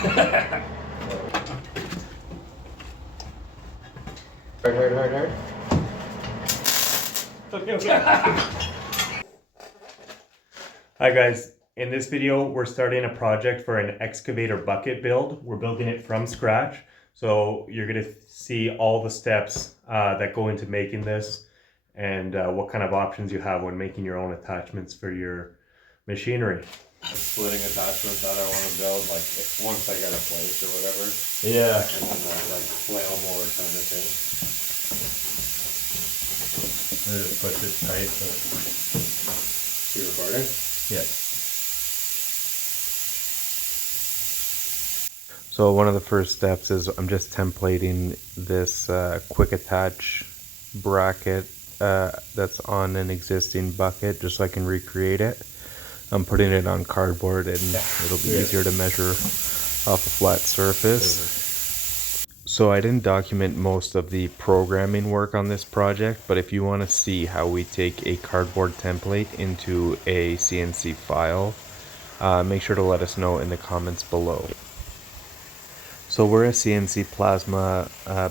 Hard. Hi guys, in this video we're starting a project for an excavator bucket build. We're building it from scratch, so you're going to see all the steps that go into making this and what kind of options you have when making your own attachments for your machinery. Splitting attachment that I want to build, like once I get a place or whatever. Yeah. And then that like flail mower kind of thing. Just push it tight. You recording? Yeah. So one of the first steps is I'm just templating this quick attach bracket that's on an existing bucket just so I can recreate it. I'm putting it on cardboard and it'll be easier to measure off a flat surface. So I didn't document most of the programming work on this project, but if you want to see how we take a cardboard template into a CNC file, make sure to let us know in the comments below. So we're a CNC plasma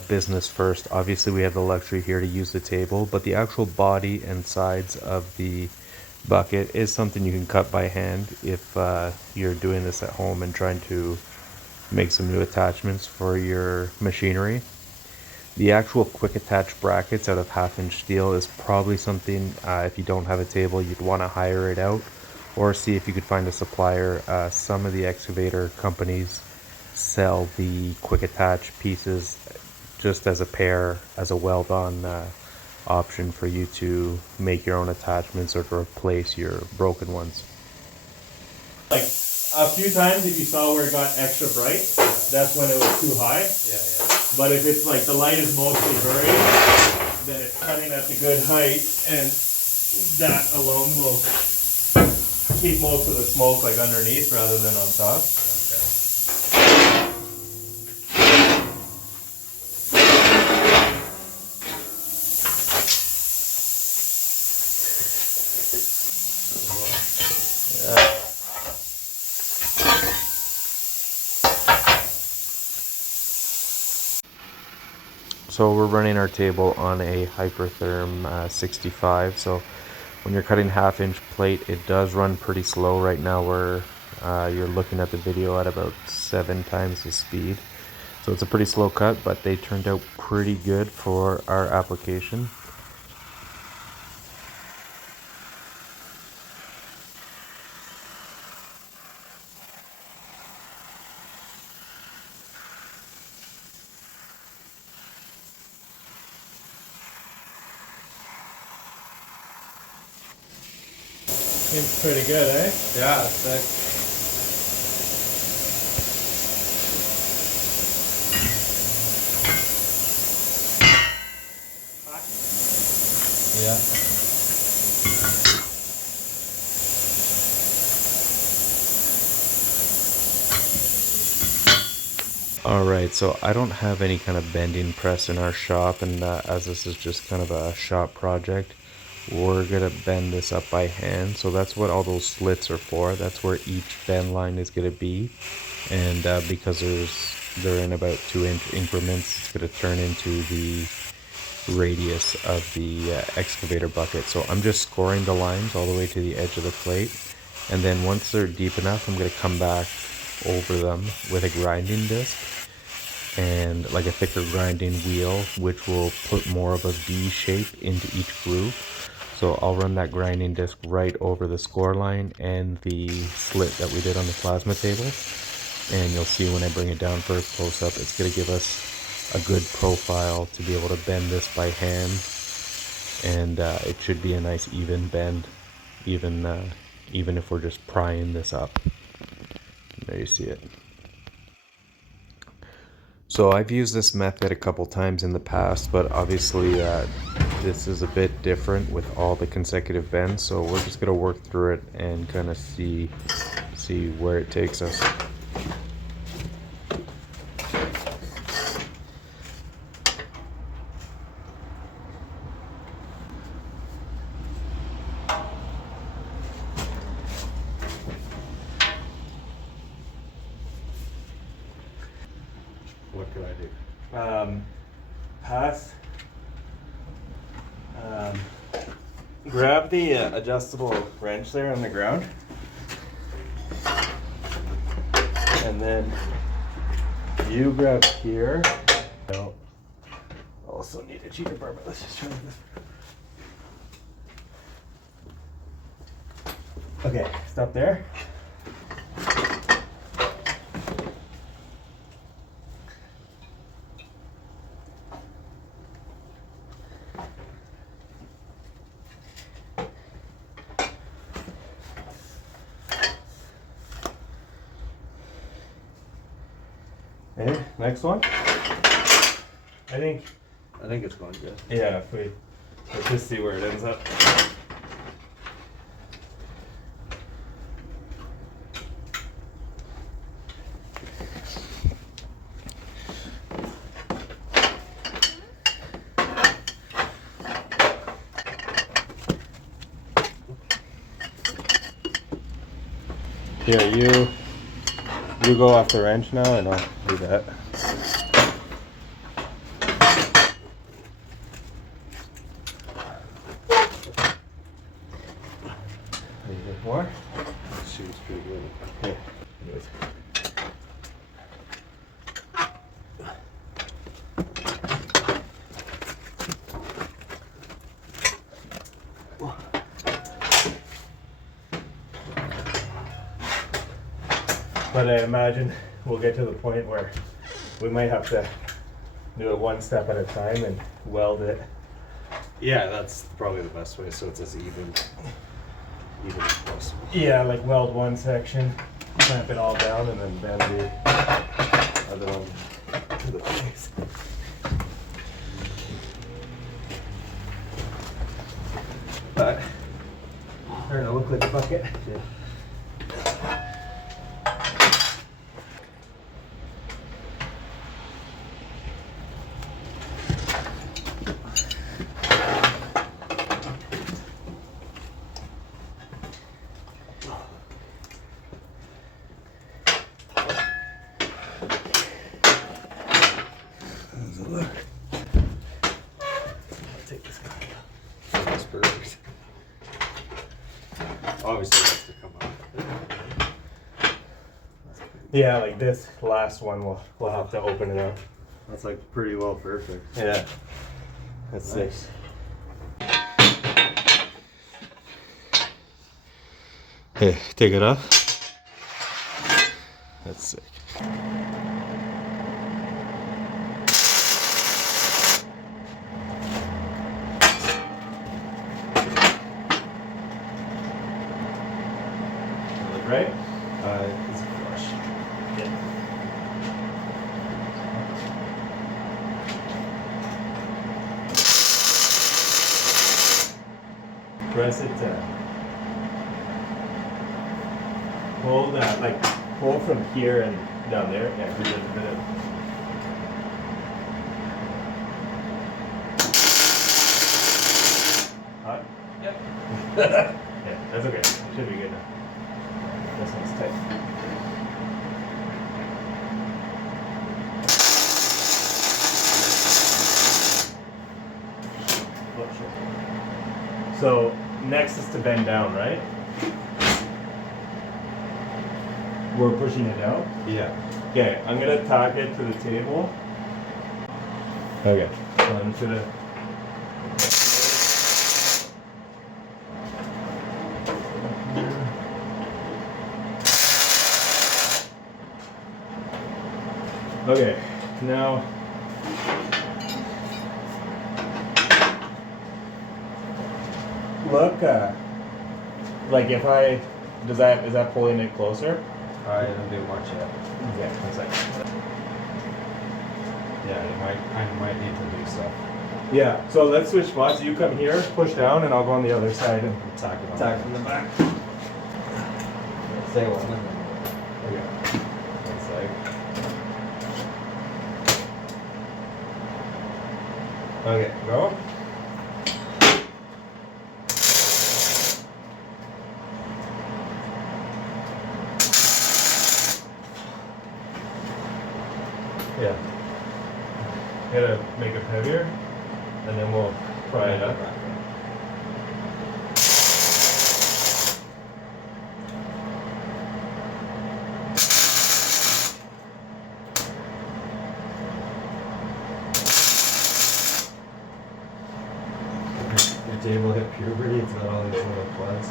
business first. Obviously we have the luxury here to use the table, but the actual body and sides of the bucket is something you can cut by hand if you're doing this at home and trying to make some new attachments for your machinery. The actual quick attach brackets out of 1/2-inch steel is probably something, if you don't have a table, you'd want to hire it out or see if you could find a supplier. Some of the excavator companies sell the quick attach pieces just as a pair, as a weld on option for you to make your own attachments or to replace your broken ones. Like a few times if you saw where it got extra bright, that's when it was too high. Yeah. But if it's like the light is mostly buried, then it's cutting at the good height, and that alone will keep most of the smoke like underneath rather than on top. So we're running our table on a Hypertherm 65. So when you're cutting 1/2-inch plate, it does run pretty slow. Right now you're looking at the video at about 7 times the speed. So it's a pretty slow cut, but they turned out pretty good for our application. Seems pretty good, eh? Yeah, it's sick. Yeah. Alright, so I don't have any kind of bending press in our shop, and as this is just kind of a shop project, we're gonna bend this up by hand. So that's what all those slits are for. That's where each bend line is gonna be, and because they're in about 2-inch increments, it's gonna turn into the radius of the excavator bucket. So I'm just scoring the lines all the way to the edge of the plate, and then once they're deep enough, I'm gonna come back over them with a grinding disc and like a thicker grinding wheel, which will put more of a V shape into each groove. So I'll run that grinding disc right over the score line and the slit that we did on the plasma table, and you'll see when I bring it down for a close-up, it's going to give us a good profile to be able to bend this by hand, and it should be a nice even bend, even if we're just prying this up. There you see it. So I've used this method a couple times in the past, but obviously this is a bit different with all the consecutive bends, so we're just going to work through it and kind of see where it takes us. What could I do? Pass. Grab the adjustable wrench there on the ground. And then you grab here. No. Also need a cheater bar, but let's just try this. Okay, stop there. Okay, next one. I think it's going good. yeah, let's just see where it ends up. Here, you go off the wrench now, and I'll do that. A little bit more. Seems pretty good. Yeah. Anyways. But I imagine we'll get to the point where we might have to do it one step at a time and weld it. Yeah, that's probably the best way, so it's as even as possible. Yeah, like weld one section, clamp it all down, and then bend the other one to the place. But starting to look like a bucket. Yeah. Look. I'll take this guy. That's perfect. Obviously, it has to come out. Yeah, like this last one, we'll have to open it up. That's like pretty well perfect. Yeah. That's sick. Hey, take it off. That's sick. Right? It's flush. Yeah. Press it pull that, like, pull from here and down there. Yeah, 'cause there's a bit of... Hot? Yep. Yeah, that's okay. It should be good now. This one's tight. So next is to bend down, right? We're pushing it down? Yeah. Okay, I'm gonna tack it to the table. Okay, so I'm just gonna... Okay, now look, like if I, is that pulling it closer? I don't do much yet. Okay, one second. Yeah, I might need to do stuff. Yeah, so let's switch spots. You come here, push down, and I'll go on the other side and Tack it on. tack from the back. Say one. Okay. One sec. Okay, go. Yeah. Gotta make it heavier, and then we'll pry it up. Your table hit puberty, it's got all these little plugs.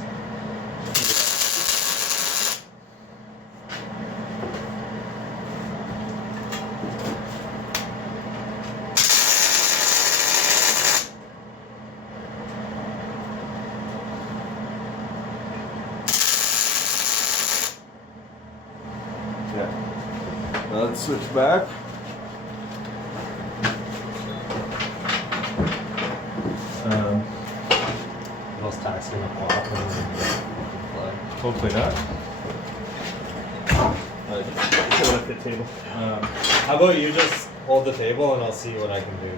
Yeah. Now let's switch back. Those tacks gonna pop and fly. Hopefully not. Pull up the table. How about you just hold the table and I'll see what I can do.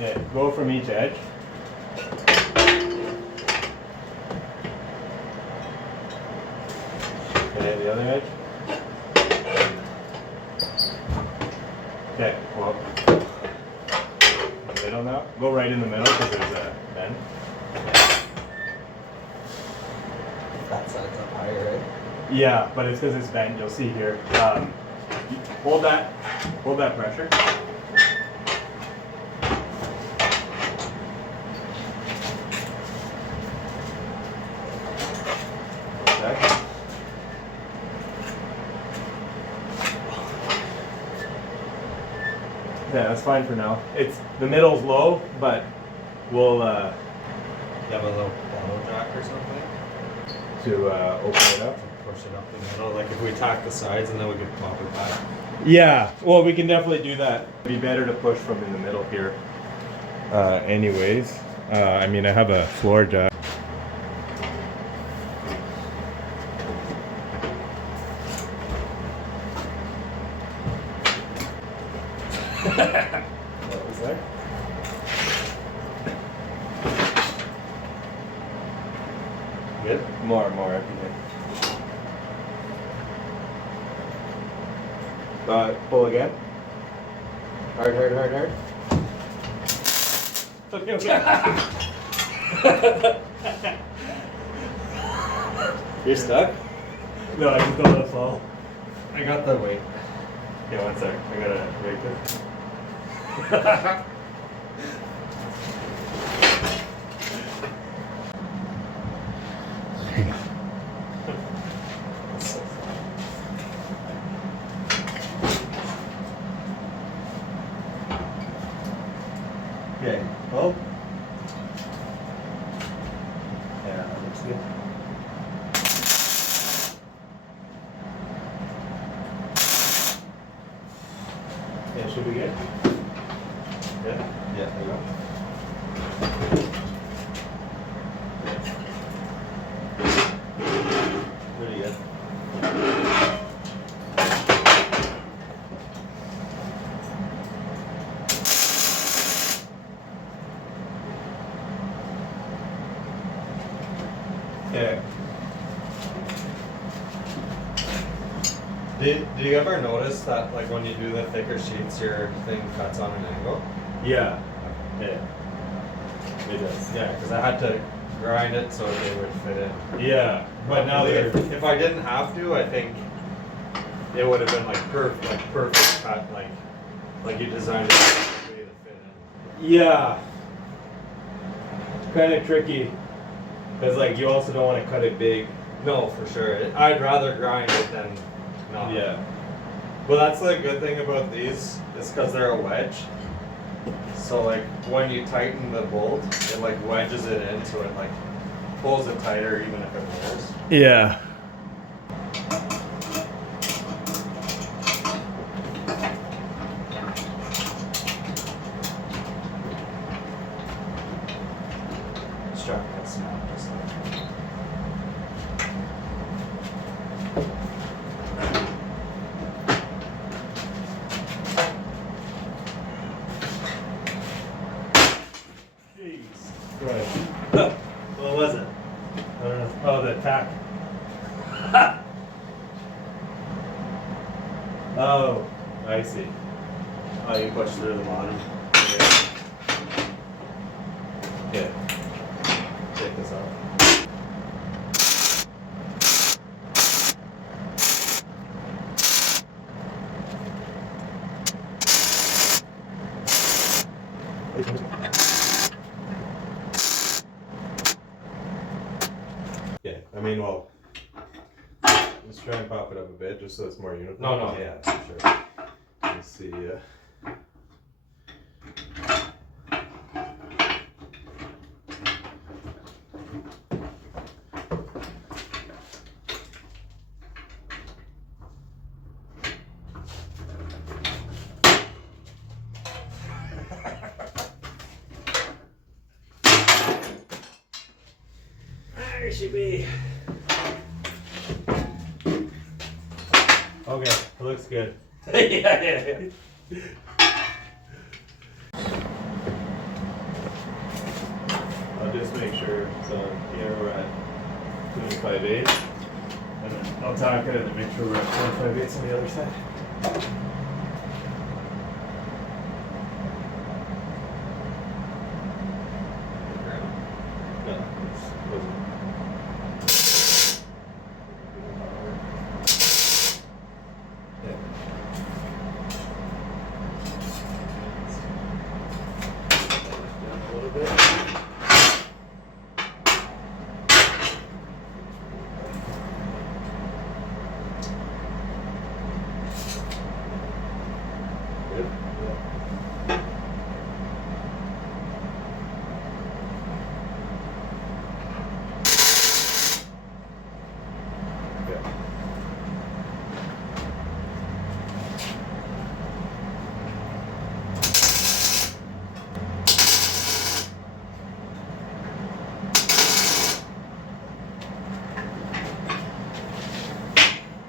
Yeah, go from each edge. Okay, the other edge. Okay, well, in the middle now. Go right in the middle because there's a bend. That side's up higher, right? Yeah, but it's because it's bent. You'll see here. Hold that pressure. Okay. Yeah, that's fine for now. It's the middle's low, but we'll You have a little bottle jack or something? to open it up. Push it up the middle, like if we tack the sides and then we could pop it back. Yeah, well, we can definitely do that. It'd be better to push from in the middle here. Anyways, I mean, I have a floor jack. What was that? Good? More, I think. Pull again. Hard. Okay. You're stuck? No, I just don't let it fall. I got the weight. Yeah, one sec. I gotta rake this. Okay. Oh. Yeah, that looks good. Yeah, should be good. Yeah. Yeah, there you go. Pretty good. Okay. Do you ever notice that, like, when you do the thicker sheets, your thing cuts on an angle? Yeah. Yeah. It does. Yeah, because I had to grind it so they would fit in. Yeah. But now they're. if I didn't have to, I think it would have been like perfect cut, like you designed it the way to fit in. Yeah. Kind of tricky. Because, like, you also don't want to cut it big. No, for sure. I'd rather grind it than not. Yeah. Well, that's the good thing about these is because they're a wedge. So like when you tighten the bolt, it like wedges it in, so it like pulls it tighter even if it rolls. Yeah. Strap that snap just like. Jeez. Right. What was it? I don't know. Oh, the tack. Oh, I see. Oh, you push through the bottom. Yeah. Take this off. Yeah, I mean, well, let's try and pop it up a bit just so it's more uniform. No. Yeah, for sure. Let's see. There should be. Okay, it looks good. yeah. I'll just make sure. So here we're at 2.5/8. And then I'll tack it and then make sure we're at 25/8 on the other side. No, Down a little bit. good. Yeah.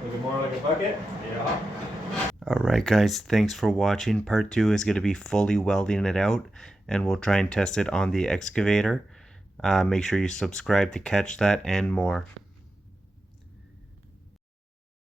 Looking more like a bucket? Yeah. Alright guys, thanks for watching. Part 2 is going to be fully welding it out, and we'll try and test it on the excavator. Make sure you subscribe to catch that and more.